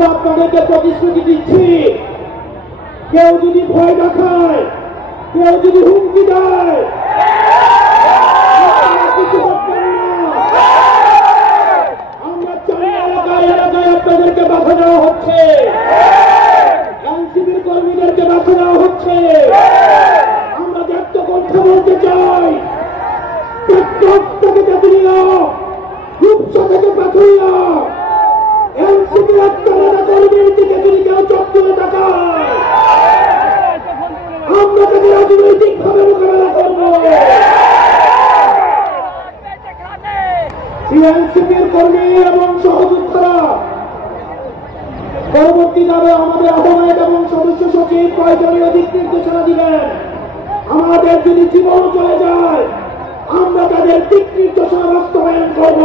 আমরা আপনাদেরকে প্রতিশ্রুতি দিচ্ছি, কেউ যদি ভয় দেখায়, কেউ যদি হুমকি দেয়, কিছু করবেন না। আমরা চাই এলাকায় এলাকায় আপনাদেরকে বাধা দেওয়া হচ্ছে, এনসিপির কর্মীদেরকে বাধা দেওয়া হচ্ছে। আমরা ব্যক্ত কথা বলতে চাই, থেকে তেতুলিয়া, রূপসা থেকে পাথুরিয়া, এনসিপির একটা নেতা কর্মীর দিকে যদি কেউ চোখ তুলে তাকায়, আমরা তাকে রাজনৈতিক ভাবে মোকাবেলা করবো। এনসিপির কর্মী এবং সহযোদ্ধারা পরবর্তীকালে আমাদের আহ্বায়ক এবং সদস্য সচিব প্রয়োজনীয় দিক নির্দেশনা দিবেন। আমাদের যদি জীবন চলে যায়, আমরা তাদের দিক নির্দেশনা বাস্তবায়ন করব।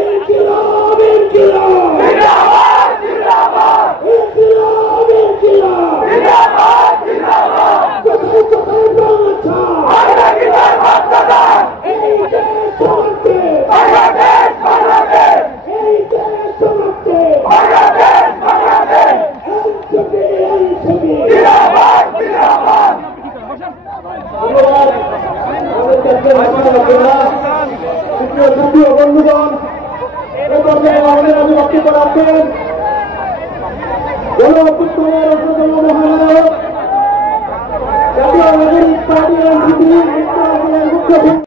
ইনকিলাব, ইনকিলাব, জিন্দাবাদ, জিন্দাবাদ, ইনকিলাব, ইনকিলাব, জিন্দাবাদ, জিন্দাবাদ। কোথায় কোথায় বাংলাদেশ, বাংলাদেশের বাচ্চারা এই দেশ সমাজে, বাংলাদেশ, বাংলাদেশ, এই দেশ সমাজে, বাংলাদেশ, বাংলাদেশ, এনসিপি, এনসিপি, জিন্দাবাদ, জিন্দাবাদ। বন্ধুগণ, এই পর্যায়ে আমাদের বক্তব্য রাখবেন জাতীয় নাগরিক পার্টি এনসিপি মুখ্য